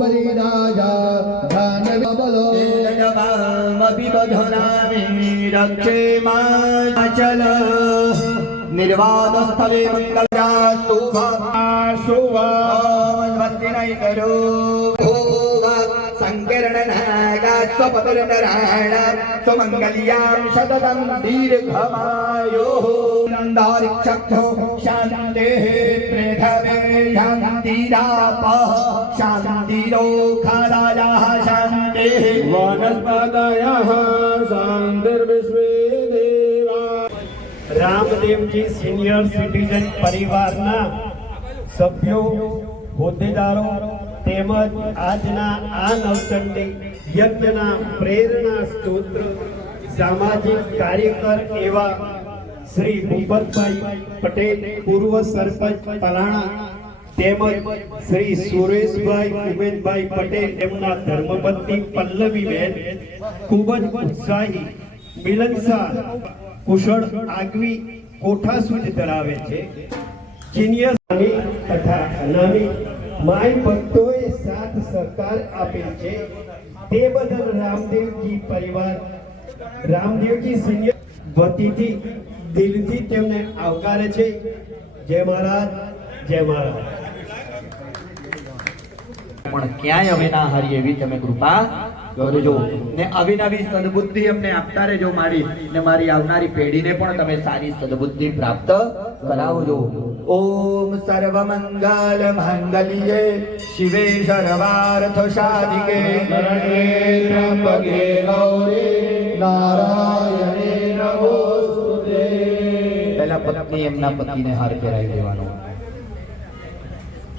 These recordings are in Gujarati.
बलिराजा जानबलो जवामभिबधनामि रक्षे माचल निर्वाण स्थले मंगलजा शुभ शुभ वस्तिनय करो संकीर्णनागा स्वपतिर्नारायण सुमंगल्यां शततं दीर्घमायुः नन्दारिक्षभ्यो शान्तिः पृथवे शान्तिरापः शान्तिरोखरायाः शान्तिः वनस्पतयः शान्तिर्विश्वे देवा। रामदेवजी सीनियर सिटीजन परिवाરના સભ્યો હોદ્દેદારો તેમજ આજના આ નવચંડી યજ્ઞના પ્રેરણા સ્તોત્ર સામાજિક કાર્યકર એવા શ્રી ભૂપતભાઈ પટેલ પૂર્વ સરપંચ પલાણા તેમજ શ્રી સુરેશભાઈ ઉમેશભાઈ પટેલ તેમના ધર્મપત્ની પલ્લવીબેન ખૂબ જ ઉત્સાહી મિલનસાર કુશળ આગવી કોઠાસૂઝ ધરાવે છે। જીનિયસ તથા અનામી માય ભક્તોએ સાથ સહકાર આપેલ છે તે બદલ રામદેવજી પરિવાર રામદેવજી સિનિયર વતીથી દિલથી તેમને આવકારે છે। જય મહારાજ, જય મહારાજ। પણ ક્યાંય હવે ના હારી એવી તમે કૃપા કરજો ને અવિનવી સદબુદ્ધિ અમને આપતા રહેજો મારી ને મારી આવનારી પેઢીને પણ તમે સારી સદબુદ્ધિ પ્રાપ્ત કરાવજો। ઓમ સર્વ મંગલ માંગલ્યે શિવે સર્વાર્થ સાધિકે शरण्ये त्र्यंबके गौरी नारायणे नमोस्तुते। પહેલા પત્ની એમના પતિને હાર પહેરાવી દેવાનો।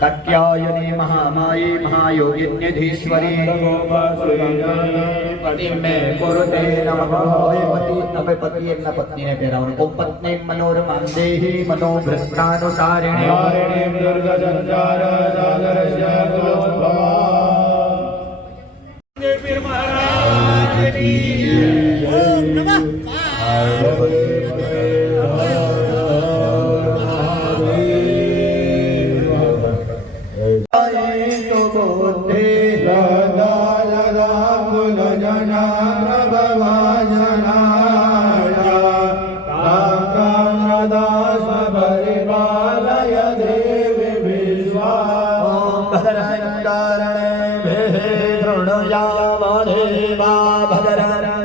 कात्यायने महामाये महायोगिन्यधीश्वरी पतिमे कुरुते नमः। હવે પતિ એમના પત્નીને પહેરાવવાનું। ઓમ પત્ની મનોરમાં દેહિ મનોભ્રષ્ટાનુસારિણે दुर्गा संचार सागरस्य कुलोद्भवा। देवीर महाराज की ओम नमः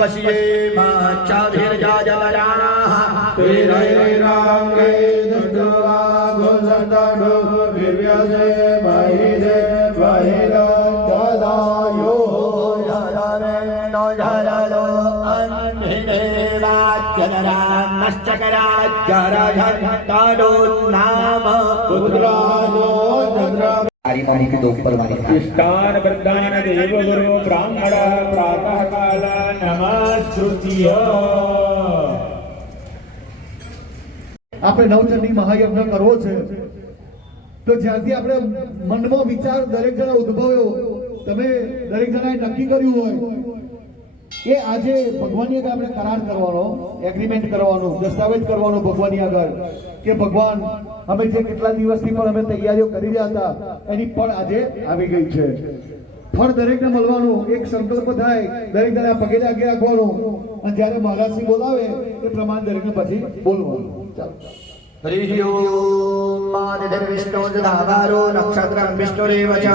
पश्ये माचाभिर्जाजलराः श्रीरैराङ्गे दुष्टवा गुंसतडु विव्यसे महिदे महिददायो जररेणो जरलो अन्निदेवाच्यनरान्नश्चकराच्यरघट्टाडो नाम पुत्रानो चंद्र मारी की दो ऊपर मारी इष्टान वृद्धान देव गुरु ब्राह्मण प्रातः काल नमस्कृत्य। આપણે નવચંડી મહાયજ્ઞ કરવો છે તો જ્યાંથી આપણે મનમાં વિચાર દરેક જણા ઉદ્ભવ્યો તમે દરેક જણાએ નક્કી કર્યું હોય એ આજે ભગવાનની આગળ આપણે કરાર કરવાનો એગ્રીમેન્ટ કરવાનો દસ્તાવેજ કરવાનો ભગવાનની આગળ કે ભગવાન અમે જે કેટલા દિવસથી પણ અમે તૈયારીઓ કરી રહ્યા હતા એની ફળ આજે આવી ગઈ છે। ફળ દરેકને મળવાનું એક સંકલ્પ થાય દરેક જણા પગે લાગી રાખવાનું અને જ્યારે મહારાજજી બોલાવે એ પ્રમાણે દરેકને પછી બોલવાનું। ચાલો हरिः ओम मादिर्विष्णु दावारो नक्षत्रं विष्णुरेव च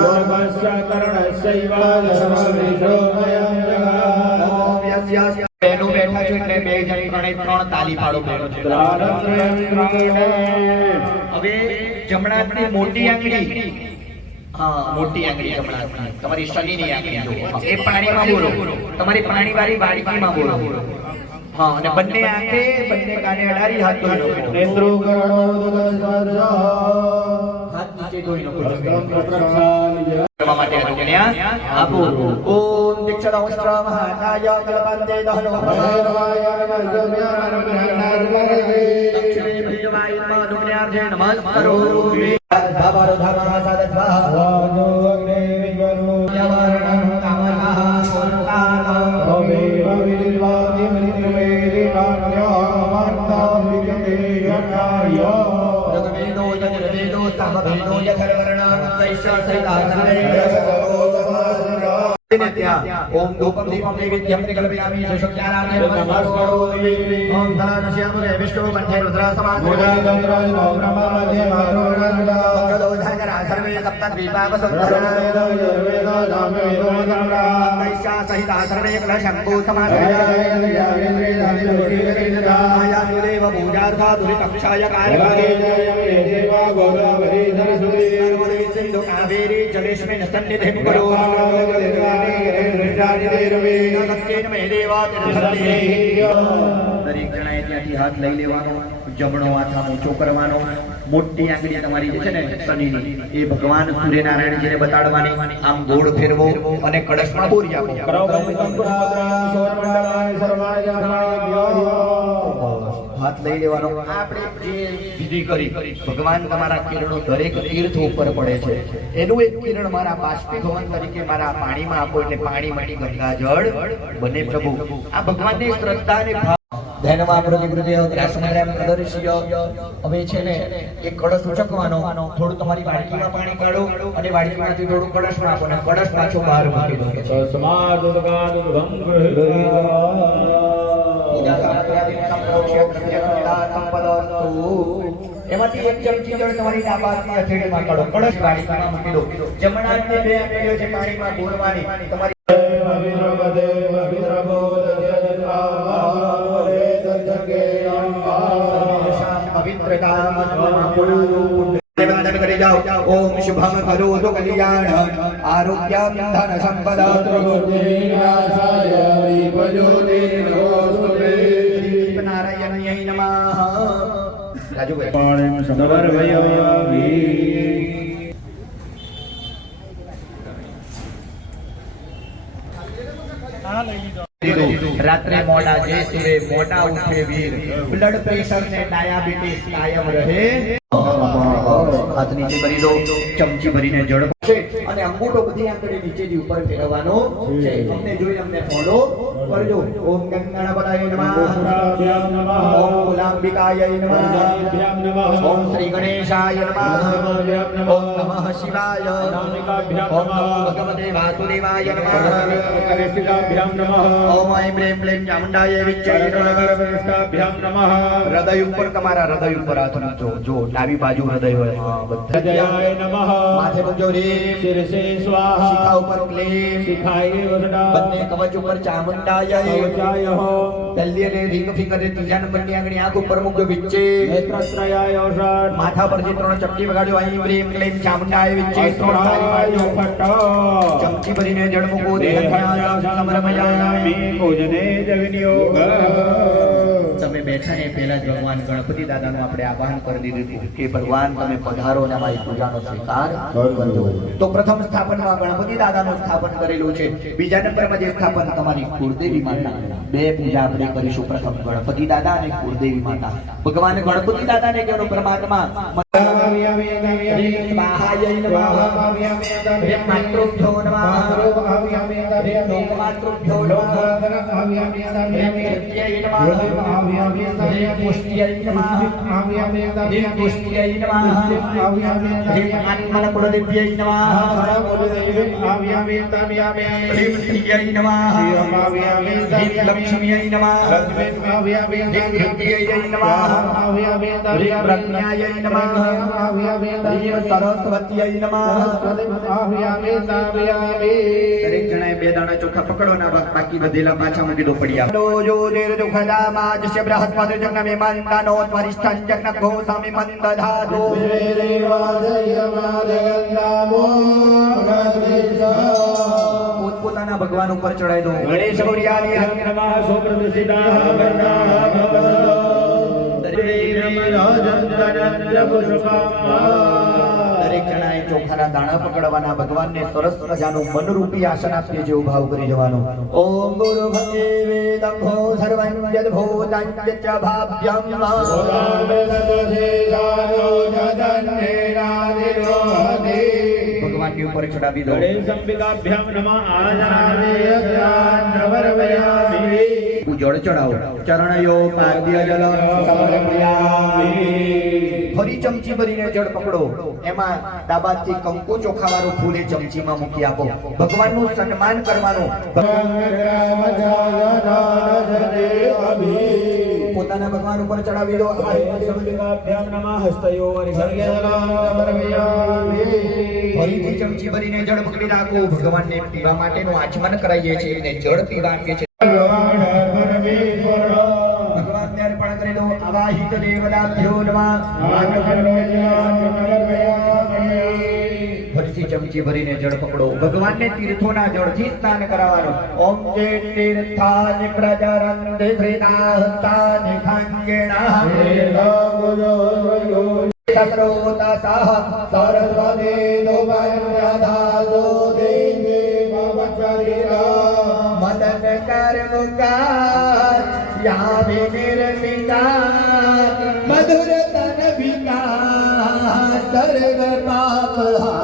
कर्णस्यैव सर्वविष्णुमयं जगत्। ओम यस्य બેનું બેઠા છો એટલે બે જણ ત્રણે ત્રણ તાલી પાડો બેનો છે। હવે જમણા હાથની મોટી આંગળી હા મોટી આંગળી જમણા હાથની તમારી શનિની આંગળી જો એ પાણીમાં બોલો તમારી પાણીવાળી બાળકીમાં બોલો हाँ અને બંને આંખે બંને કાને અડારી હાથ ધોઈ નાખો नेत्रो कर्णोदस्पर्श हाथ नीचे धोई नाखो કરવા માટે આજ્ઞા આપો। ઓમ દીક્ષાવસ્ત્ર મહાકાય કલ્પંતે દહનો भैरवाय દક્ષિણે ભૈરવાય મહાનુજ્ઞાર્થે નમસ્કારોમિ ભાવારો ધારા સાદસ્વા राजो अग्ने विज्वरो યવર્ણં કામના પુરકાનો भवे भविर्वाति मृत्युमेरि नाट्यामर्ता विजते यज्ञाय ऋग्वेदो यजुर्वेदो सामवेदो यथर्वणं वैश्य सहिता सर्वे ત્યાં ઓમ ધૂપમ દીપમ નૈવેદ્યમ નિકલ્પયામિ શુક્લારામે નમસ્કારોમિ. ઓમ ધનાનશ્યામુરે વિષ્ણુ કંઠે રુદ્ર મુદાચંદ્રાય નો બ્રહ્માદે માધવગંડા. સમાસોધરા સર્વે સપ્તદ્વીપાવસુંધરા વેદો જામ્યો જામ્રા. વૈશ્યા સહિતા સર્વે કલશંકુ સમાસ આયાનુદેવ પૂજાર્થા દુરિતક્ષાય કાર્યવાહી સિંધુ કાવેરી જલેસ્મિન સન્નિધિં કરો નમસ્કેન મે દેવા દરેક જણાએ ત્યાંથી હાથ લઈ લેવાનો, જમણો હાથ આમ ઊંચો કરવાનો, મોટી આંગળી તમારી જે છે ને શનિની એ ભગવાન સૂર્યનારાયણજીને બતાડવાની, આમ ગોળ ફેરવો અને કળશમાં બોરી આપો. હાથ લઈ લેવાનો. આપણે જે વિધિ કરી ભગવાન તમારા કિરણો દરેક તીર્થ ઉપર પડે છે, એનું એક કિરણ મારા બાષ્પીભવન તરીકે મારા પાણીમાં આપો એટલે પાણીમાંથી ગંગાજળ બને પ્રભુ. આ ભગવાનની શ્રદ્ધા અને ભાવ ધ્યાનમાં પ્રતિગૃહ્ય ગ્રાસમરામ પ્રદર્શ્ય. હવે છે ને એક કળશ ઉચકવાનો, થોડું તમારી વાડકીમાં પાણી કાઢો અને વાડકીમાંથી થોડું કળશમાં આપો અને કળશ પાછો બહાર મૂકી દો. એમાંથી એક ચમચી જળ તમારી ડાબા હાથની હથેળીમાં કાઢો, કળશ વાડકીમાં મૂકી દો. જમણા હાથની બે આંગળીઓ છે પાણીમાં બોરવાની, તમારી निवेदन करे जाओ. ओम शुभम करोतु कल्याण आरोग्यम धन संपदा नारायण्यै नमः. राजू भाई રાત્રે મોડા જે સુરે મોટા ઉઠે વીર, બ્લડ પ્રેશર ને ડાયાબિટીસ કાયમ રહે. હાથ નીચે કરી દો, ચમચી ભરીને જળ છે અને અંગૂઠો બધી આંગળી નીચેથી ઉપર ફેરવવાનો છે. તમને જોઈ અમને ફોલો કરજો. ઓમ ગંગણપતયે નમઃ, ઓમ કુલાંબિકાય નમઃ, ઓમ શ્રી ગણેશાય નમઃ, ઓમ નમઃ શિવાય, ઓમ નમો ભગવતે વાસુદેવાય નમઃ, ઓમ ऐं ह्रीं क्लीं चामुण्डाय विच्चै नमः. હૃદય ઉપર, તમારા હૃદય ઉપર હાથ મૂકો. જો ડાબી બાજુ હૃદય હોય, હા બધા. માથે મૂકજો રીમ, શિરસે સ્વાહા, શિખા ઉપર ક્લીમ, શિખાય વસડા, બંને કવચ ઉપર ચામુંડાય. કવચાયઃ, પહેલી અને રિંગ ફિંગર ત્રીજા નંબરની આંગળી આંખ ઉપર મૂકજો વિચ્ચે. નેત્રત્રયાય ઔષધ, માથા પરથી 3 ચપટી વગાડ્યો. અહીં ह्रीं क्लीं चामुण्डाय विच्चै 3 તાળી મારજો. ચમચી ભરીને જળ મૂકો. દેહધ્યાન સમર્પયામિ. પૂજને જ વિનિયોગ. તમે બેઠા ને પહેલા જ ભગવાન ગણપતિ દાદાનું આપણે આવાહન કરી દીધું કે ભગવાન તમે પધારો અને અમારી પૂજાનો સ્વીકાર કરજો. તો પ્રથમ સ્થાપનમાં ગણપતિ દાદાનું સ્થાપન કરેલું છે. બીજા નંબરમાં જે સ્થાપન તમારી કુળદેવી માતા, બે પૂજા આપણે કરીશું. પ્રથમ ગણપતિ દાદા અને કુળદેવી માતા. ભગવાન ગણપતિ દાદાને કહેવાનું પરમાત્મા સ્વાહાય નમઃ, માતૃભ્યો નમઃ, લોકમાતૃભ્યો નમઃ, પ્રત્યય નમઃ, પુષ્ટ્यै નમઃ, પુષ્ટ્यै નમઃ, આત્મનકુલદેવ્यै નમઃ, શ્રીयै નમઃ, લક્ષ્મ્यै નમઃ, હૃદયૈ નમઃ, પ્રજ્ઞાयै નમઃ, સરસ્વત્यै નમઃ. દરેક જણાએ બે દાણા ચોખા પકડો ના બાકી બધેલા પાછા મૂકી દો પડ્યા. જો દેર દુખદા માજસ્ય બૃહસ્પતિ જગ્નમે મંદાનો ત્વરિષ્ઠં જગ્ન ઘોષામિ મંદધાતો. પોતપોતાના ભગવાન ઉપર ચડાઈ દો. ગણેશ ગૌરિયાની નમઃ સુપ્રતિષ્ઠિતા દરેક જણાએ ચોખાના દાણા પકડવાના. ભગવાનને સરસ મજાનું મનરૂપી આસન આપીએ જેવો ભાવ કરી જવાનું. ઓમ ગુરુ ભગે વેદંભો સર્વં યદ્ભૂતં ચ ભાવ્યં ભગવાનની ઉપર ચડાવી દો. ગણેશંબિકાભ્યામ નમઃ આજાર્યસ્યાન્નવરવયામિ. જળ ચડાવો. ચરણયો પાદ્ય જલ સમર્પયામિ. ફરી ચમચી ભરીને જળ પકડો, એમાં ડાબાથી કંકુ ચોખાવાળું ફૂલ એ ચમચીમાં મૂકી આપો. ભગવાનનું સન્માન કરવાનું. પોતાના ભગવાન ઉપર ચડાવી દો. સૂર્યાભ્યામ નમઃ હસ્તયોર ફરીથી ચમચી ભરીને જળ પકડી રાખો. ભગવાનને પીવા માટેનું આચમન કરાવીએ છીએ અને જળ પીવા આપીએ છીએ. ભગવાનને અર્પણ કરી દો. આવાહિત દેવતાભ્યો નમઃ. ફરીથી ચમચી ભરીને જળ પકડો. ભગવાનને તીર્થોના જળથી સ્નાન કરાવવાનું. ઓમ જે તીર્થાનિ પ્રજરન્તિ ધૃતાહસ્તાનિ ખંગેણઃ સત્રોતસઃ સરસ્વતી દોમન્યધાસો દેવે ભવચરિરા મદન કર્મકાર યા વિનિર્મિતા મધુર તન વિકાસ સર્વ પાપહા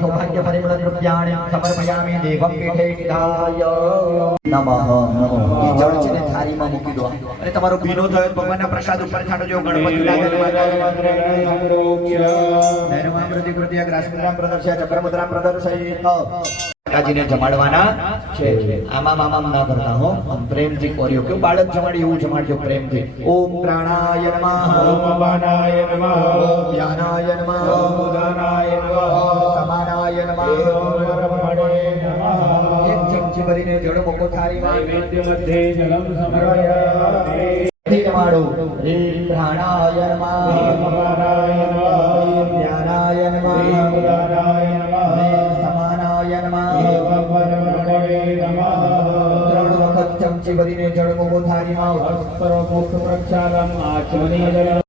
સૌભાગ્ય પરિમળ દ્રવ્યાણિ સમર્પયામિ દેવમ પીઠે નિધાય નમઃ. એ જળ છે ને થાળીમાં મૂકી દો અને તમારો ભીનો થયો ભગવાનના પ્રસાદ ઉપર છાંટજો. ગણપતિ માતાજીને જમાડવાના છે. આમાં મામામ ના કરતા હો, પ્રેમથી કર્યો કે બાળક જમાડી એવું જમાડજો પ્રેમથી. ઓમ પ્રાણાય નમઃ, ઓમ અપાનાય નમઃ, ઓમ ધ્યાનાય નમઃ, ઓમ ઉદાનાય નમઃ, સમાનાય નમઃ. એક ચમચી ભરીને જળ મૂકો થાળીમાં. નૈવેદ્ય મધ્યે જલમ સમર્પયામિ. જમાડો. રીમ પ્રાણાય નમઃ, ઓમ અપાનાય નમઃ, ઓમ ધ્યાનાય નમઃ, ઓમ ઉદાનાય નમઃ, ઓમ સમાનાય નમઃ. ઓમ પરમણવે નમઃ. ત્રણ વખત ચમચી ભરીને જળ મૂકો થાળીમાં. સર્વમુખ પ્રક્ષાલમ આચમનીય જલમ.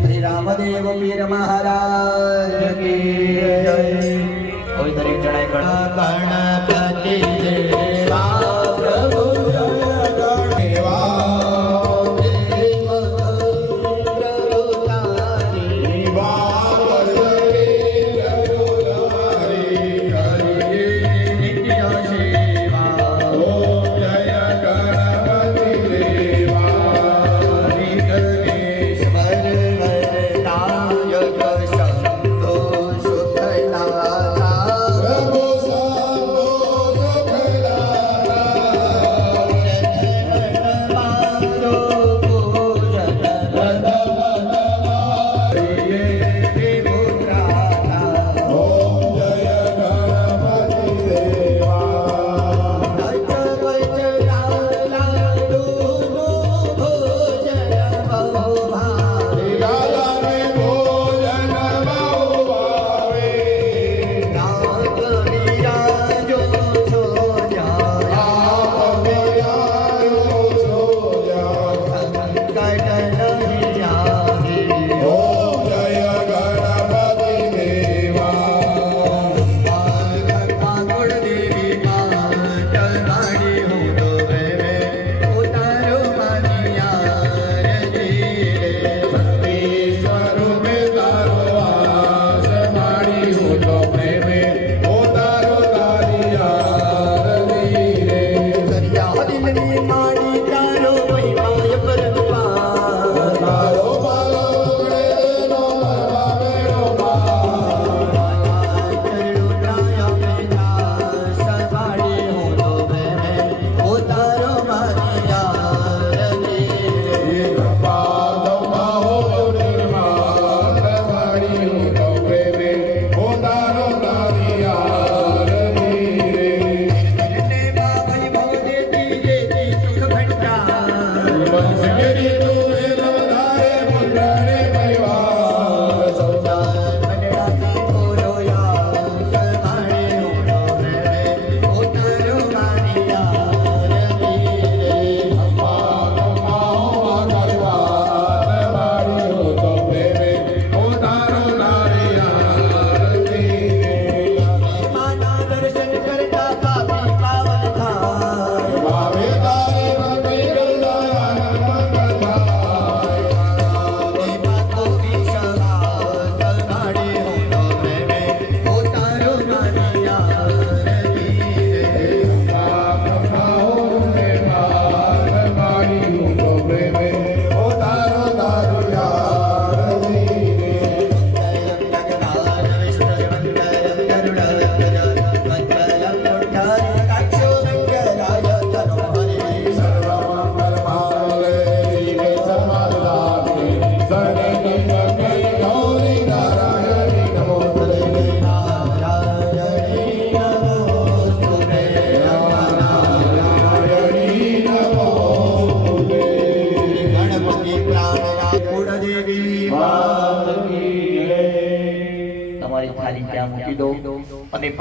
શ્રી રામદેવ પીર મહારાજ કી જય. કોઈ દરેક જણાએ ગણપતિ દેવા પ્રભુ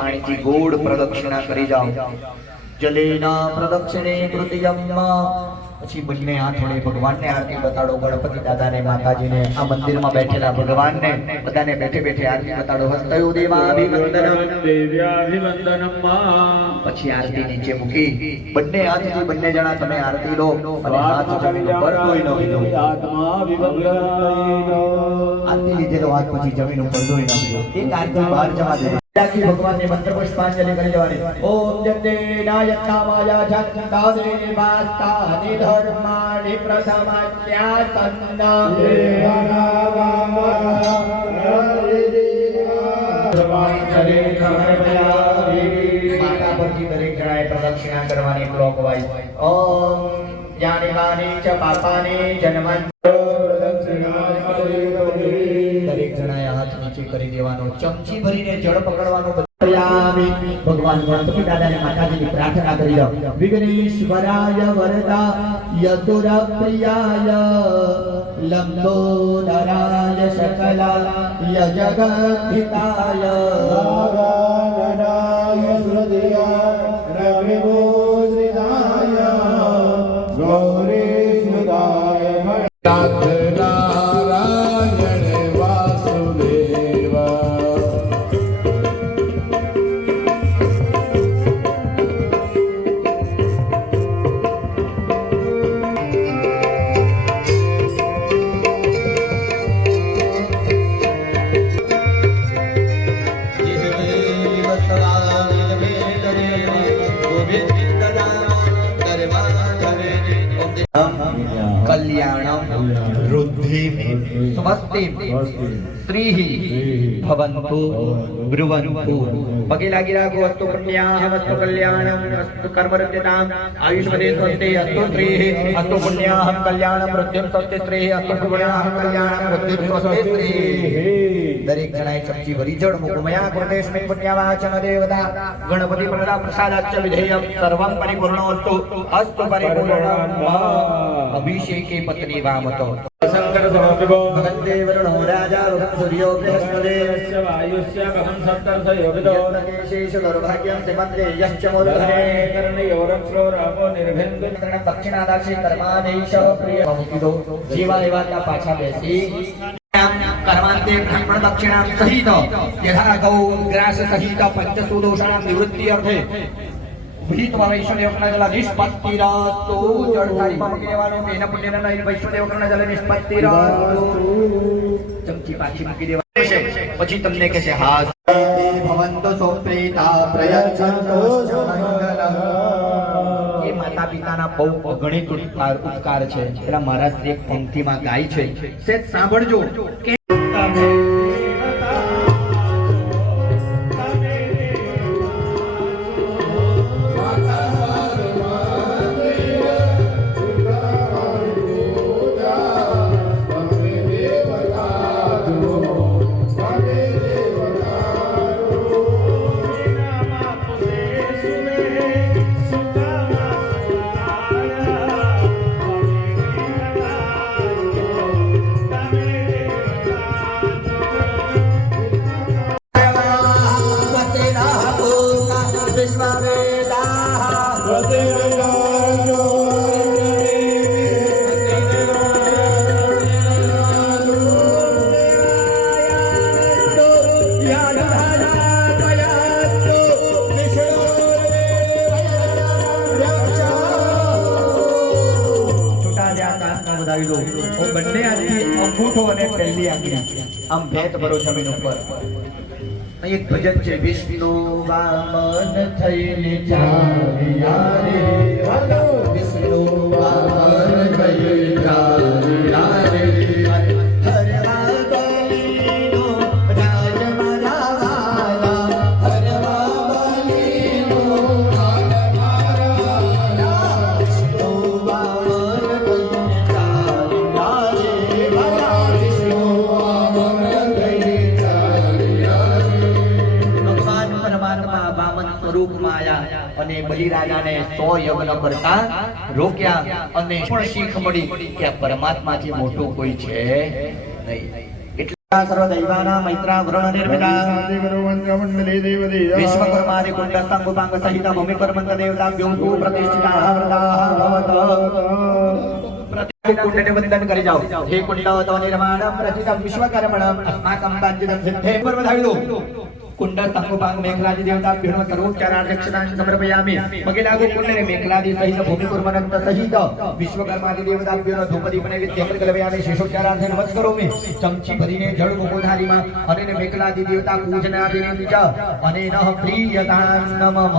પાણીથી ગોળ પ્રદક્ષિણા કરી જાઓ. જલેના પ્રદક્ષિણે કૃતિયમ. પછી બંને હાથ વડે ભગવાનને આરતી બતાડો. ગણપતિ દાદાને, માતાજીને, આ મંદિરમાં બેઠેલા ભગવાનને બધાને બેઠે બેઠે આરતી બતાડો. હસ્તયો દેવાભિવંદનમ. દેવ્યાભિવંદનમ. પછી આરતી નીચે મૂકી બંને હાથથી બંને જણા તમે આરતી લો અને હાથ જમીન ઉપર ધોઈ નાખી દો. આરતી લીધેલો હાથ પછી જમીન ઉપર ધોઈ નાખી દો. એક આરતી બહાર જવા દે. ભગવાનને મંત્ર પુષ્પાંજલિ કરી જવાની. ઓમ જતે નાયત્તામાયા જંતા દેવાસ્તાનિ ધર્માણિ પ્રથમત્યાસન્ના માતા પરથી દરેક જણાએ પ્રદક્ષિણા કરવાની ક્લોકવાઇઝ. ઓમ જાનિમાની ચ પાપાની જન્મન. દરેક જણાએ હાથ નીચે કરી દેવાનો. ચમચી ભરીને જળ પકડવાનું. ભગવાન ગણપતિ દાદાને માતાજીની પ્રાર્થના કરી લો. વિઘ્નેશ્વરાય વરદા યસુર પ્રિયાય લંબોદરાય સકલા જગદ્ધિતાય કલ્યાણમ વૃદ્ધિ સ્વસ્તિ શ્રીઃ ભવન્તુ બ્રુવન્તુ. પગે લાગી રાખો. અસ્તુ પુણ્યાહમ અસ્તુ કલ્યાણમ અસ્તુ કર્મરત્યતામ આયુષ્મદે સ્વસ્તિ અસ્તુ શ્રીઃ અસ્તુ પુણ્યાહમ કલ્યાણમ વૃદ્ધિમ સ્વસ્તિ શ્રીઃ અસ્તુ પુણ્યાહમ કલ્યાણમ વૃદ્ધિમ સ્વસ્તિ શ્રીઃ. દરેક જણાએ ચમચી ભરી જળ મુકમયા કૃતેસ્મિન પુણ્યવાચન દેવતા ગણપતિ પ્રદા પ્રસાદાચ્ચ વિધેયમ સર્વં પરિપૂર્ણોસ્તુ અસ્તુ પરિપૂર્ણમ. અભિષેકે પત્ની વામતો. શંકર સમપ્રભો ભગવતે વરુણો રાજા વરુણ સૂર્યો બૃહસ્પતિર્યશ્ચ વાયુષ્ય કહં સત્તર યોગિતો શેષ દૌર્ભાગ્યમ સિમંતે યશ્ચ મૂર્ધને કર્ણયોરક્ષોરાપો નિર્ભેન્દુ દક્ષિણાદાક્ષી કર્માદેશ પ્રિય. મૂકી દો. જેવા એવા ત્યાં પાછા બેસી કર્માંતે બ્રાહ્મણ દક્ષિણામ સહિત યથા ગૌ ગ્રાસ સહિત પંચસુદોષાણામ નિવૃત્તિ અર્થે ભીતવા વૈષ્ણદેવકના જલ નિષ્પત્તિરાસ્તુ. જળ થાળીમાં મૂકી દેવાનું. એના પુણ્યના નહીં વૈષ્ણદેવકના જલ નિષ્પત્તિરાસ્તુ. ચમચી પાછી મૂકી દેવાની છે. પછી તમને કહેશે હા ભવન્તો સોપ્રેતા પ્રયચ્છન્તોશ્ચ મંગલમ. એ માતા પિતાના બહુ અગણિત ઉપકાર છે. પેલા મહારાજ શ્રી એક પંક્તિમાં ગાય છે. સેજ સાંભળજો કે બંને આંગળી અંગૂઠો અને પહેલી આંગળી આમ ભેટ ભરો જમીન ઉપર. એક ભજન છે. વિષ્ણુ વામન થઈને ચાલ્યા રે. વિષ્ણુ વામન થઈને ચાલ્યા રે. હરવા બલીનો રાજ મારા વાલા. હરવા બલીનો રાજ મારા વાલા. વિષ્ણુ વામન થઈને ચાલ્યા રે. વિષ્ણુ વામન થઈને ચાલ્યા રે. ભગવાન પરમાત્મા વામન સ્વરૂપમાં આયા અને બલિરાજાને 100 યજ્ઞ કરતા રોક્યા અને પણ શીખ મળી કે આ પરમાત્માથી મોટું કોઈ છે નહીં. એટલે સર્વદૈવાના મૈત્રા વૃણ નિર્મિતા વિશ્વકર્માદિ કુંડ સંગુપાંગ સહિત ભૂમિ પરમંત દેવતાભ્યો સુપ્રતિષ્ઠિતાઃ વ્રતાઃ ભવત કુંડને વંદન કરી જાઓ હે કુંડવતો નિર્માણમ પ્રચિતમ વિશ્વકર્મણમ અસ્માકં તાજ્યદમ સિદ્ધે પર વધાવી દો કુંડ સંગુપાંગ મેઘલાદિ દેવતાભ્યો સર્વોપચારાર્ચક્ષણાં સમર્પયામિ પગે લાગો કુંડને મેઘલાદિ સહિત ભૂમિ પરમંત સહિત વિશ્વકર્માદિ દેવતાભ્યો ધૂપદીપ નૈવેદ્યમ કલ્પયામિ શેષોપચારાર્થે નમસ્કરોમિ ચમચી ભરીને જળ મૂકો થાળીમાં અને મેઘલાદિ દેવતા પૂજનાદિની ચ અનેનઃ પ્રિયતાં નમઃ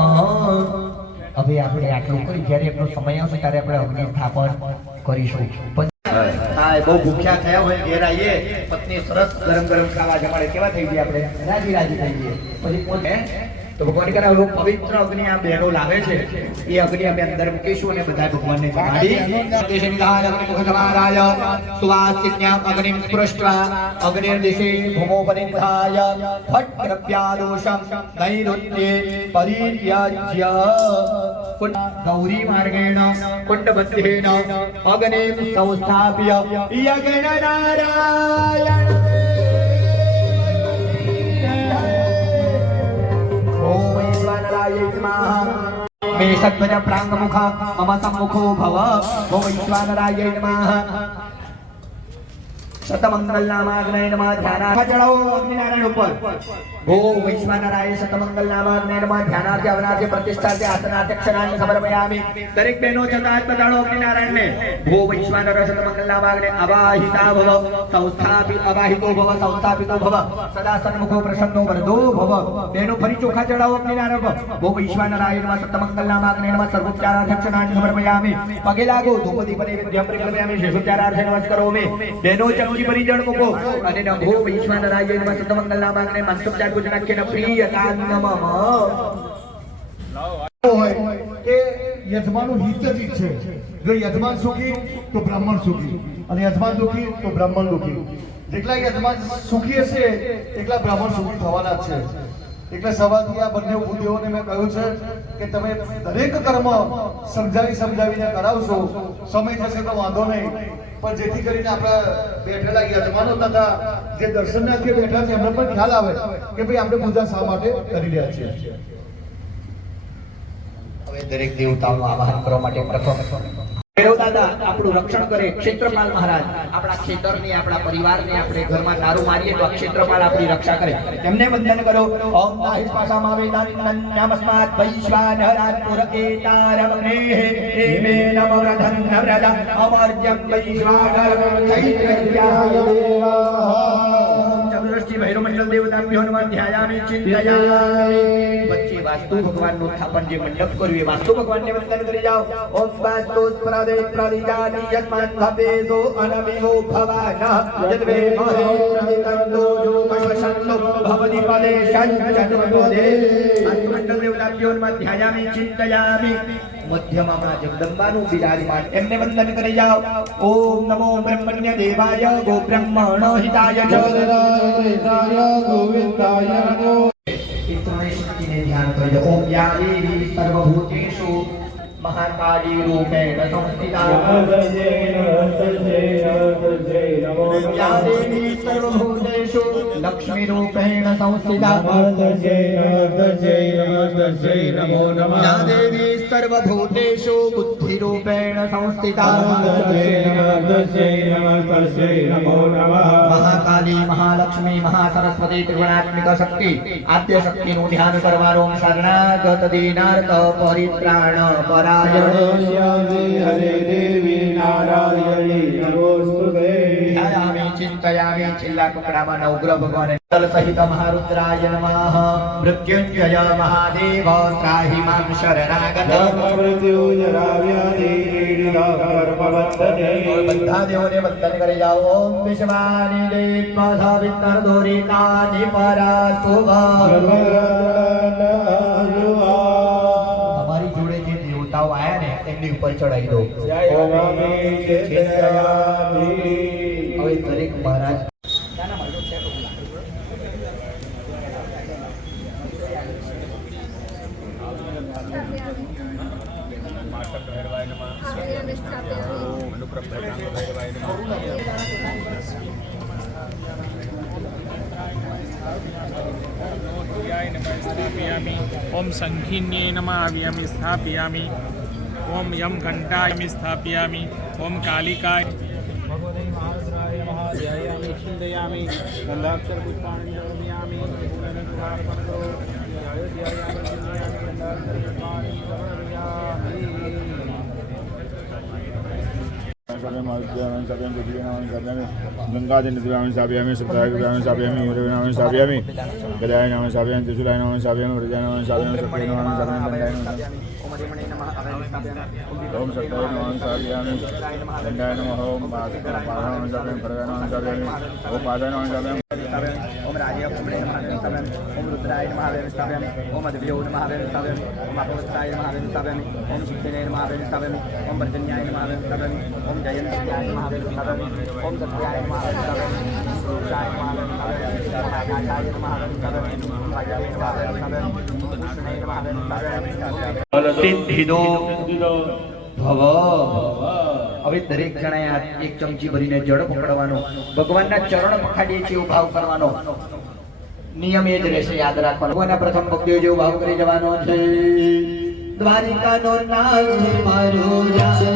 હવે આપણે આટલું કરી જ્યારે આપણો સમય આવશે ત્યારે આપણે અગ્નિ સ્થાપન કરીશું બહુ ભૂખ્યા થયા હોય ઘેર આવીએ પત્ની સરસ ગરમ ગરમ ખાવા જમાડે કેવા થઈ ગયા આપણે રાજી થઈ જઈએ પછી પોતે તો ભગવાન કહે હવે પવિત્ર અગ્નિ આ બહેનો લાવે છે એ અગ્નિ અમે અંદર મૂકીશું અને બધા ભગવાનને જમાડી દેશે વિધાય અગ્નિ મુખ સમારાય સુવાસિન્યામ અગ્નિમ સ્પૃષ્ટવા અગ્નિર્દિશે ભૂમોપનિધાય ફટ દ્રવ્યાદોષમ નૈરુત્યે પરિત્યાજ્ય ગૌરી માર્ગેણ કુંડબદ્ધેન અગ્નિમ સંસ્થાપ્ય યજ્ઞ નારાયણ मे सत्वज प्रांग मुखा मम सम्मुखो भव वो वैश्वानराय नमः शतमंगल नामाग्नय नमः ध्यानार्थ चढ़ाओ अग्निनारायण ऊपर ओ वैश्वानराय शतमंगल नामाग्नय नमः ध्यानार्थ अवनार्थ प्रतिष्ठार्थ आसनार्थ क्षणानि समर्पयामि दरेक बहनों चतात् बताओ अग्निनारायण ने ओ वैश्वानर शतमंगल नामाग्नय अवाहिता भव संस्थापि अवाहितो भव संस्थापितो भव सदा सन्मुखो प्रसन्नो वरदो भव बहनों फरी चोखा चढ़ाओ अग्निनारायण को ओ वैश्वानराय नमः शतमंगल नामाग्नय नमः सर्वोपचारार्थ क्षणानि समर्पयामि पगे लागो धूपदीप नैवेद्यं प्रकल्पयामि शेषोपचारार्थ नमस्करोमि बहनों चमची भरी जल मुको અને નમો વૈશ્વાનરાય નમઃ શતમંગલ નામાગ્નય મંત્રોચ્ચાર પૂજનાખ્યન પ્રિયતાં નમઃ હોય કે યજમાનનું હિત જ છે જો યજમાન સુખી તો બ્રાહ્મણ સુખી અને યજમાન દુખી તો બ્રાહ્મણ દુખી જેટલા યજમાન સુખી હશે એટલા બ્રાહ્મણ સુખી થવાના જ છે એટલે સવારથી આ બંને ભૂદેવોને મેં કહ્યું છે કે તમે દરેક કર્મ સમજાવીને કરાવશો સમય થશે તો વાંધો નહીં પણ જેથી કરીને આપણા બેઠેલા યજમાનો તથા જે દર્શનાર્થીઓ બેઠા છે એમને પણ ખ્યાલ આવે કે ભાઈ આપણે પૂજા શા માટે કરી રહ્યા છીએ હવે દરેક દેવતાઓનું આવાહન કરવા માટે પ્રથમ ભૈરવ દાદા આપણું રક્ષણ કરે ક્ષેત્રપાલ મહારાજ આપણા ખેતરની આપણા પરિવારની આપણે ઘરમાં દારૂ મારીએ તો ક્ષેત્રપાલ આપણી રક્ષા કરે તેમને વંદન કરો ઓમ નાહિ પાસામાં વેદાન નમસ્માત વૈશ્વાનરાત પુરકેતારમણે એમે નમ વ્રધન નવ્રદ અમર્જમ વૈશ્વાનર ચૈત્રયાય દેવા ચતુર્દૃષ્ટિ ભૈરવ મંડળ દેવતાભ્યો નમઃ ધ્યાયામિ ચિંતયામિ વચ્ચે વાસ્તુ ભગવાનનું સ્થાપન જે મંડપ કર્યું એ વાસ્તુ ભગવાનને વંદન કરી જાઓ ઓમ વાસ્તુ प्रदिजानि यस्मान् भवेदो अनमिहो भवानः यद्वे महे प्रतितन्तो जो पश्वशन्तो भवति पदे शञ्चतुर्पदे अस्मण्डल देवताभ्यो नमः ध्यायामि चिन्तयामि मध्यमा जगदम्बानु विराजमान एमने वंदन કરી જાઓ ઓમ નમો બ્રહ્મણ્ય દેવાય ગો બ્રહ્મણ હિતાય જગદાય ગોવિંદાય નમો ઇત્રણે શક્તિને ધ્યાન કરજો ઓમ યા દેવી સર્વભૂતેષુ महाकाली रूपेण संस्थिता या देवी सर्वभूतेषु लक्ष्मी रूपेण संस्थिता या देवी सर्वभूतेषु बुद्धि रूपेण संस्थिता महाकाली महालक्ष्मी महासरस्वती त्रिगुणात्मिक शक्ति आद्य शक्ति નું ધ્યાન કરવાનું શરણાગત દીનાર્થ પરિત્રાણ પરા हरे देवी नारायणी नमोस्तुते ध्यायामि चिन्तयामि छिल्ला टुकड़ामां नवग्रह भगवान तल सहित महारुद्राय नमः मृत्युंजय महादेव त्राहि मां शरणागत मृत्युंजराव्याधि कर्मवन्दने बद्धा देवोने वंदन करे जाओ ओम विश्वानि देव सावित्र दोरिकानि परासुवा आया ने एमनी ऊपर चढ़ाई दो दरेक महाराज ओम संखिन्ये नमः आव्यामि स्थापयामि ओम यम घंटायामि स्थापयामि ओम कालिकाय भगवते महारुद्राय नमः ध्यायामि चिन्तयामि गन्धाक्षर पुष्पाणि समर्पयामि पूर्णनिर्वापनं करोमि ध्यायामि चिन्तयामि गन्धाक्षर पुष्पाणि समर्पयामि गंगाजल स्थापयामि सप्ताह स्थापयामि स्थापयामि गदाय नमः स्थापयामि त्रिशूलाय नमः स्थापयामि वज्राय नमः स्थापयामि सत्याय नमः स्थापयामि ओम सत्याय नमः स्थापयामि दंडाय नमः ओम पादाय नमः स्थापयामि खड्गाय नमः स्थापयामि ओम पादाय नमः स्थापयामि ओम राजीव कुमणे नमः स्थापयामि ओम रुद्राय नमः स्थापयामि ओम अद्भ्यो नमः स्थापयामि ओम अपोस्ताय नमः स्थापयामि ओम शिक्षणे नमः स्थापयामि ओम वर्धन्याय नमः स्थापयामि ओम जयन्त्याय नमः स्थापयामि ओम सत्याय नमः स्थापयामि पुरुषाय नमः स्थापयामि ओम आकाशाय नमः स्थापयामि ओम भाजाय नमः स्थापयामि ओम कृष्णाय नमः स्थापयामि सिद्धिदो ભવ હવે દરેક જણાએ આ એક ચમચી ભરીને જળ પકડવાનો ભગવાનના ચરણ પખાડીએ છીએ એવો ભાવ કરવાનો નિયમ એ જ રહેશે યાદ રાખવાનો ભગવાનના પ્રથમ ભક્તિઓ જેવો ભાવ કરી જવાનો છે દ્વારિકાનો નાથ મારો રાજા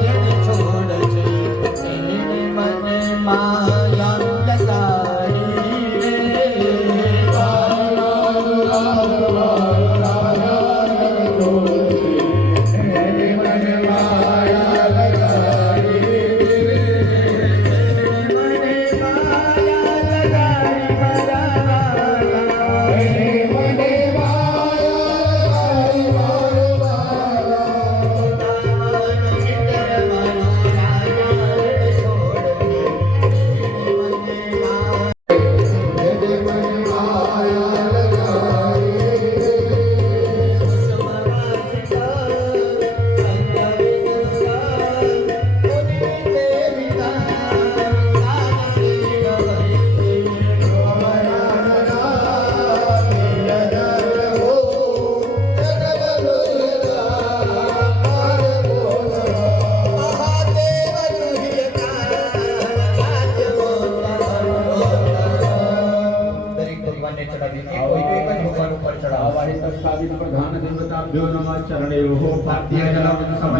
જણ છોડ છે એને મને માયા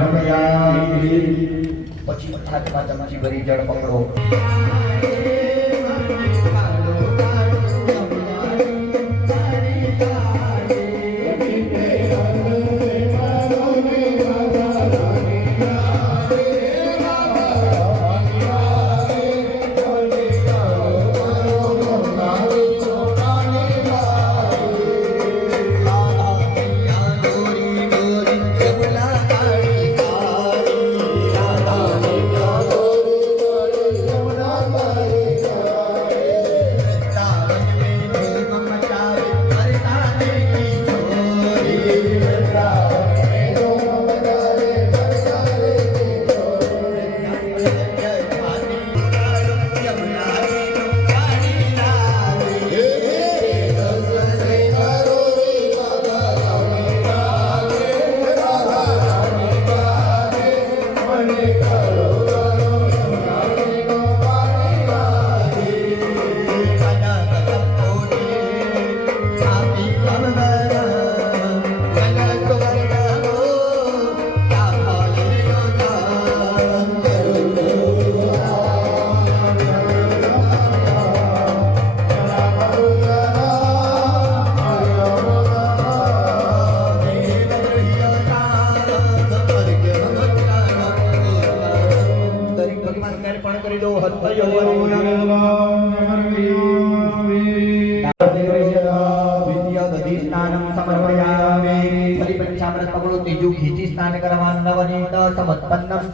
લગાડી રે પછી હાથમાં ચમચી ભરી જળ પકડો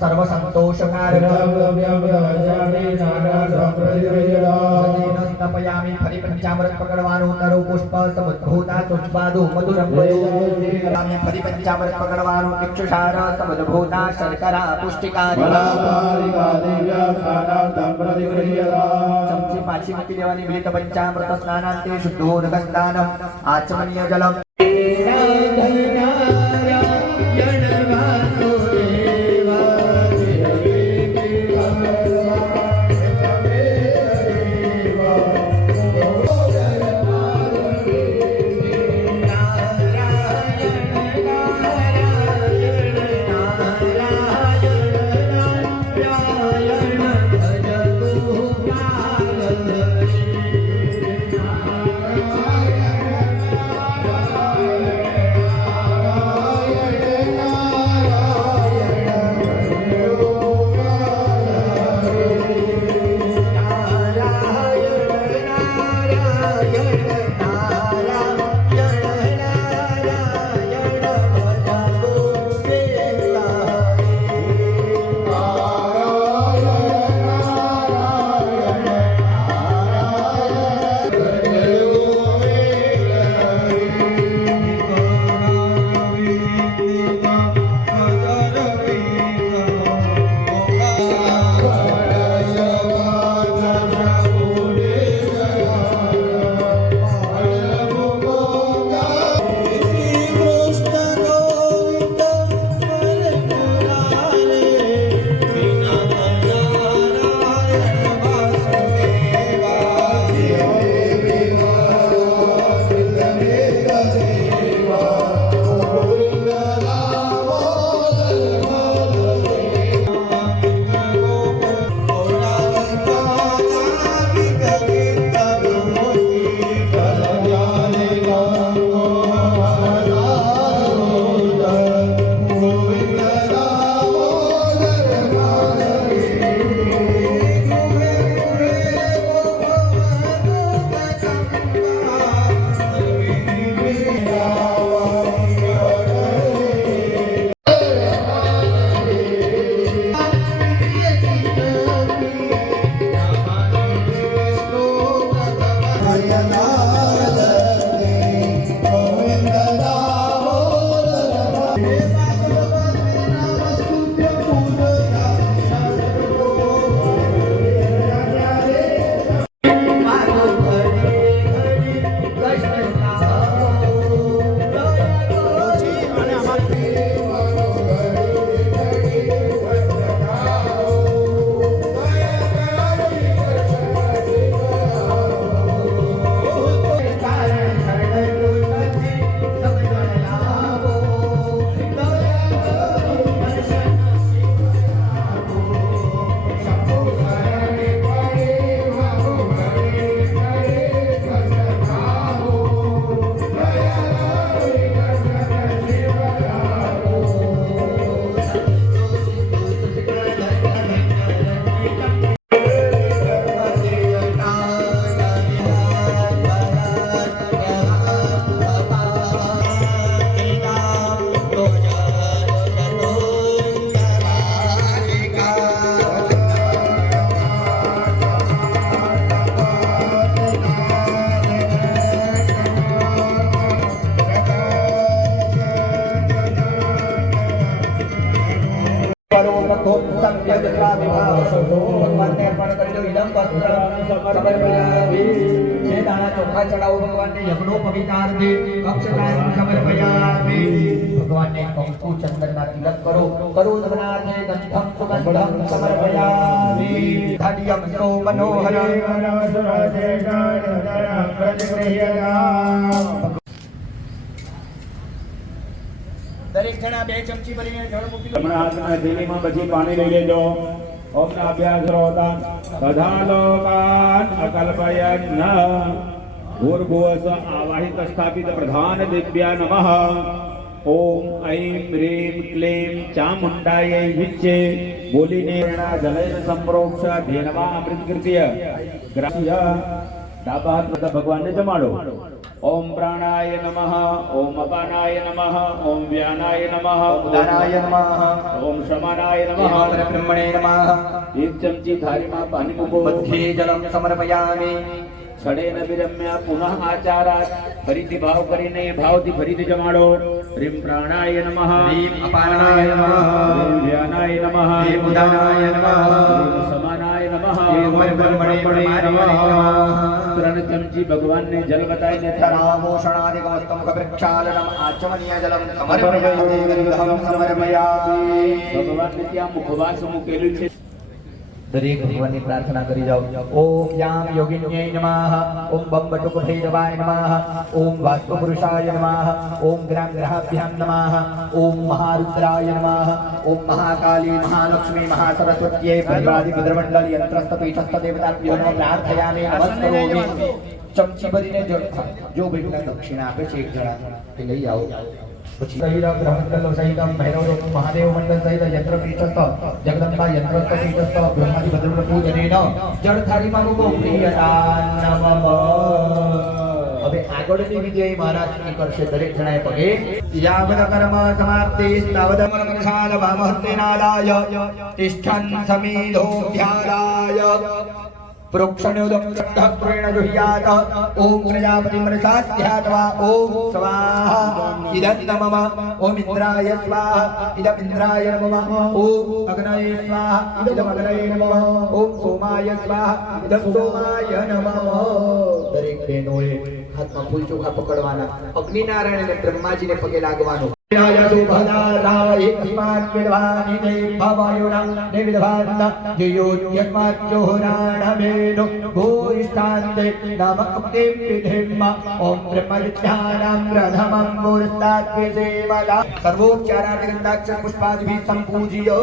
सर्व संतोषकारपयामी फरी पंचामृत पकड़वानो नरो पुष्प समुद्भूता सुस्वादु मधुरम फरी पंचामृत पकड़वानो इक्षुषार समुद्भूता शर्करा पुष्टिकारी चमची पाછી મૂકી દેવાની મિલિત પંચામૃત સ્નાનાંતે શુદ્ધોદક સ્નાનમ આચમનીય જલમ ઓમ સમ્યક સ્વામિભાવ ભગવાનને અર્પણ કરી દો ઇદમ વસ્ત્ર સમર્પયામિ બે દાણા ચોખા ચડાવો ભગવાનને યજ્ઞોપવિતાર્થે અક્ષતાયં સમર્પયામિ ભગવાનને કંકુ ચંદનના તિલક કરો કરોદવનાર્થે ગંધમ સુગંધમ સમર્પયામિ ધાડ્યમ સો મનોહર દરેક જણા 2 ચમચી ભરીને જળ મૂકી દો હમણાં હાથના થેલીમાં પછી પાણી લઈ લેજો ઓમ અભ્યાસ રોતા તથા લોકાન અકલ્પયન ભૂર્ભુવસ આવાહિત સ્થાપિત પ્રધાન દિવ્યા નમઃ ઓમ ઐં હ્રીં ક્લીં ચામુંડાય વિચ્ચે બોલીને જલૈન સંપ્રોક્ષ ધ્યેનવા અમૃત કૃત્ય ગ્રાહ્ય ડાબા હાથ બધા ભગવાનને જમાડો ઓમ પ્રાણાય નમઃ ઓમ અપાનાય નમઃ ઓમ વ્યાનાય નમઃ ઉદાનાય નમઃ ઓમ શમાનાય ઓમ નમઃ બ્રહ્મણે નમઃ એક ચમચી થાળીમાં પાણી મૂકો મધ્યે જલમ સમર્પયામિ છડેન વિરમ્યા પુનઃ આચારાત ફરીથી ભાવ કરીને એ ભાવથી ફરીથી જમાડો હ્રીં પ્રાણાય નમઃ હ્રીં અપાનાય નમઃ હ્રીં વ્યાનાય નમઃ હ્રીં ઉદાનાય નમઃ હ્રીં સમાનાય નમઃ ઓમ બ્રહ્મણે નમઃ 3 ચમચી ભગવાનને જલ બતાવીને ધરાભૂષણાદિકમસ્તમ કપ્રક્ષાલનમ આચમનીય જલમ સમર્પયામિ ગંધમ સમર્પયામિ ભગવાનને ત્યાં મુખવાસ મૂકેલું છે દરેક ભગવાનની પ્રાર્થના કરી જાઓ ઓમ યામ યોગિન્યై નમઃ ઓમ બમ બટુકુભૈરવાય નમઃ ઓમ વાસ્તુપુરુષાય નમઃ ઓમ ગ્રામ ગ્રહાભ્યામ નમઃ ઓમ મહારુદ્રાય નમઃ ઓમ મહાકાલી મહાલક્ષ્મી મહાસરસ્વત્यै ભદ્રાદિ ભદ્રમંડલ યંત્રસ્થ પીઠસ્થ દેવતાભ્યો નમઃ પ્રાર્થયામિ નમસ્કરોમિ ચમચી ભરીને જળ જો ભાઈ દક્ષિણા આપે છે એક જણા તે લઈ આવો પછી સહિત ગ્રહમંડલો સહિત ભૈરવ મહાદેવ મંડળ સહિત યંત્ર પીઠસ્થ જગદંબા યંત્રસ્થ પીઠસ્થ બ્રહ્માદિ ભદ્ર પૂજનેન જળ થાળીમાં મૂકો પ્રિયતા નમઃ હવે આગળની વિધિ મહારાજ ની કરશે દરેક જણાએ પગે યાવદ કર્મ સમાપ્તિ તાવદ મનમશાલ વામહસ્તેનાદાય તિષ્ઠન સમીધો ધ્યાનાય प्रोक्षणोदम चक्रेण जुह्यात ओम प्रजापति मनसाध्यात्वा ओम स्वाहा इदं नमः ओम इंद्राय स्वाहा इदं इंद्राय नमः ओम अग्नये स्वाहा इदं अग्नये नमः ओम सोमाय स्वाहा इदं सोमाय नमः दरेक बहनोए हाथમાં ફૂલ ચોખા પકડવાના અગ્નિનારાયણ અને બ્રહ્માજીને પગે લાગવાનું सुभदाराय अस्मात् विद्वानि ते भवायुना निविद्वान्न जयोत्यस्मात् जोहराणमेनो भूरिष्ठान्ते नाम उक्तिं विधिम् ॐ ब्रह्मविद्यानां प्रथमं मूर्तात् विसेवदा सर्वोपचारादिगन्धाक्षर पुष्पादिभिः सम्पूज्य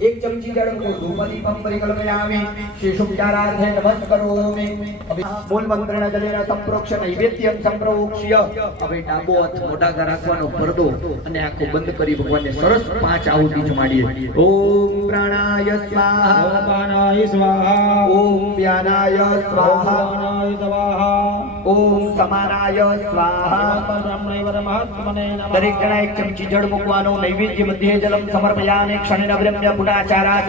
एक चमची जल को धूपदीपं परिकल्पयामि शेषोपचारार्थे नमस्करोमि मूल मंत्रेण जलेन संप्रोक्ष नैवेद्यं संप्रोक्ष्य હવે ડાબો હાથ મોઢા આગળ રાખવાનો પડદો અને આંખો બંધ કરી ભગવાનને સરસ 5 આહુતિ જમાડીએ ઓમ પ્રાણાય સ્વાહા ઓમ અપાનાય સ્વાહા ઓમ વ્યાનાય સ્વાહા ઓમ સ્વાહા ઓમ સમાનાય સ્વાહા બ્રહ્મણે પરમાત્મને નમઃ દરેક જણા એક ચમચી જળ મૂકવાનો નૈવેદ્ય મધ્યે જલમ સમર્પયામિ ક્ષણેન બ્રહ્મ્ય પુનાચારાત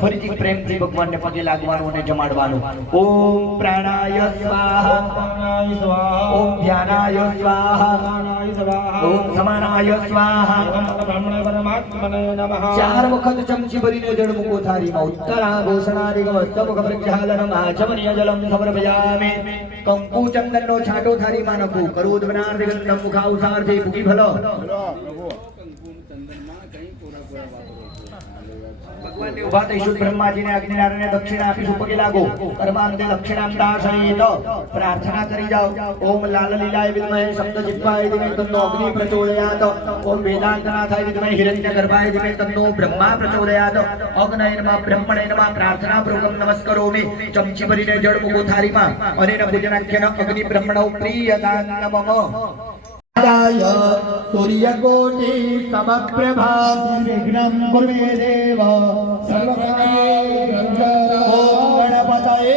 ફરીથી પ્રેમથી ભગવાનને પગે લાગવાનું અને જમાડવાનું ઓમ પ્રાણાય સ્વાહા પ્રાણાય સ્વાહા ઓમ ધ્યાનાય સ્વાહા પ્રાણાય સ્વાહા ઓમ સમાનાય સ્વાહા બ્રહ્મણે પરમાત્મને નમઃ 4 વખત ચમચી ભરીને જળ મૂકો થાળીમાં ઉત્તરાભૂષણાદિકમસ્તમ પ્રક્ષાલનમ આચમનીય જલમ સમર્પયામિ કંકુ ચંદનનો છાંટો થાળીમાં નાખો કરોદ્વનાર્ધિગંધમ મુખાવસાર્થે ભૂગી ભલો ભગવાનને ઉભા થઈશું બ્રહ્માજીને અગ્નિનારાયણને દક્ષિણા આપીશું પગે લાગો કર્માંતે દક્ષિણામ દાસયેત પ્રાર્થના કરી જાઓ ઓમ લાલ લીલાય વિદ્મહે શબ્દ જીત્વાય ધીમહિ તન્નો અગ્નિ પ્રચોદયાત ઓમ વેદાંતનાથાય વિદ્મહે હિરણ્યગર્ભાય ધીમહિ તન્નો બ્રહ્મા પ્રચોદયાત અગ્નય નમઃ બ્રહ્મણે નમઃ પ્રાર્થના પૂર્વકમ નમસ્કરોમિ ચમચી ભરીને જળ મૂકો થાળીમાં અનેન પૂજનાખ્યન અગ્નિ બ્રહ્મણો પ્રિયદાન નમઃ सूर्यकोटि समप्रभा विघ्नं कुर्मे देव सर्वकार्येषु ओम गणपतये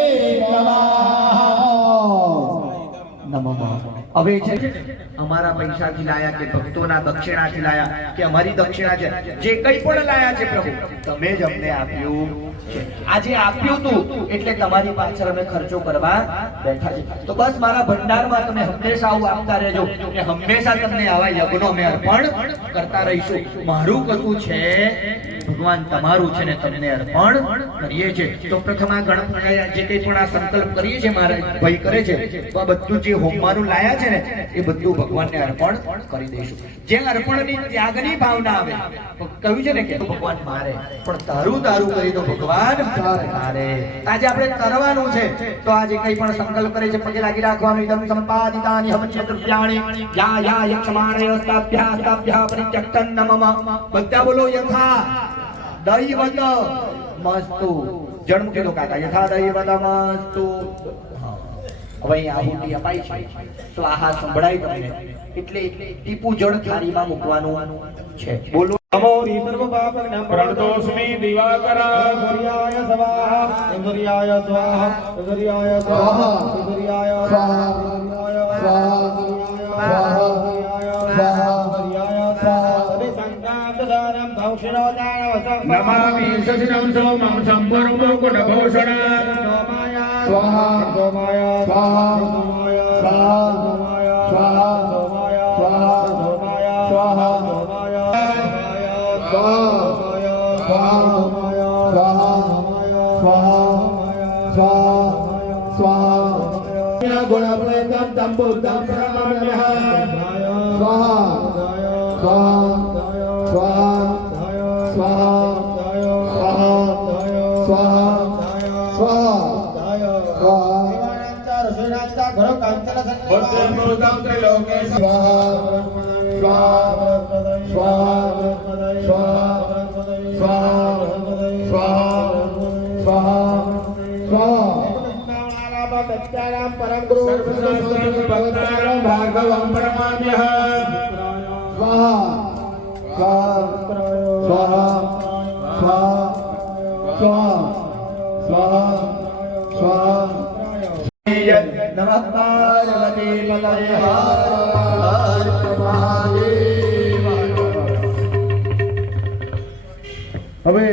नमः હવે છે અમારા પૈસાથી લાયા કે ભક્તોના દક્ષિણાથી લાયા કે અમારી દક્ષિણા છે જે કંઈ પણ લાયા છે પ્રભુ તમે જ અમને આપ્યું આજે આપ્યું તું એટલે તમારી પાછળ અમે ખર્ચો કરવા બેઠા છે. તો બસ મારા ભંડારમાં તમે હંમેશા આવું આપતા રહેજો કે હંમેશા તમને આવા યજ્ઞો અમે અર્પણ કરતા રહીશું. મારું કશું છે ભગવાન તમારું છે ને તમને અર્પણ કરીએ છીએ. તો પ્રથમ આ ગણપતિ જે કંઈ પણ આ સંકલ્પ કરીએ છીએ મારા ભાઈ કરે છે તો આ બધું જે હોમવાનું લાયા છે ને એ બધું ભગવાનને અર્પણ કરી દઈશું. જે અર્પણની ત્યાગની ભાવના આવે તો કહ્યું છે ને કે ભગવાન મારે પણ તારું તારું કરી દો ભગવાન તારે. આજે આપણે કરવાનું છે તો આજે કંઈ પણ સંકલ્પ કરે છે પગે લાગી રાખવાનું. ઇદમ સંપાદિતાની હવચ્યદ્રવ્યાણિ યા યા યક્ષમાણય સ્થાભ્યા સ્થાભ્યા પરિત્યક્તં નમઃ. બધા બોલો યથા દૈવત મસ્તુ. જણ મૂકી દો કાકા. યથા દૈવત મસ્તુ. હવે અહીં આહુતિ અપાઈ છે, સ્વાહા સંભળાય તમને એટલે ટીપુ જળ થાળીમાં મૂકવાનું છે. બોલો નમો પ્રણતોસ્મિ દિવાકર સૂર્યાય સ્વાહા સૂર્યાય સ્વાહા સૂર્યાય સ્વાહા સૂર્યાય સ્વાહા સૂર્યાય સ્વાહા નમામિ શશિનમ સોમં સંપર્મોકુટભૂષણ સ્વાહા સોમાય સ્વાહા સોમાય સ્વાહા સ્વાહા સોમાય સ્વાહા સોમાય સ્વાહા ભાર્ગવં પરમામ્યહં સ્વાહા સ્વાહા સ્વાહા સ્વાહા સ્વાહા નમઃ પાર્વતી પતયે હર મહાદેવ. હવે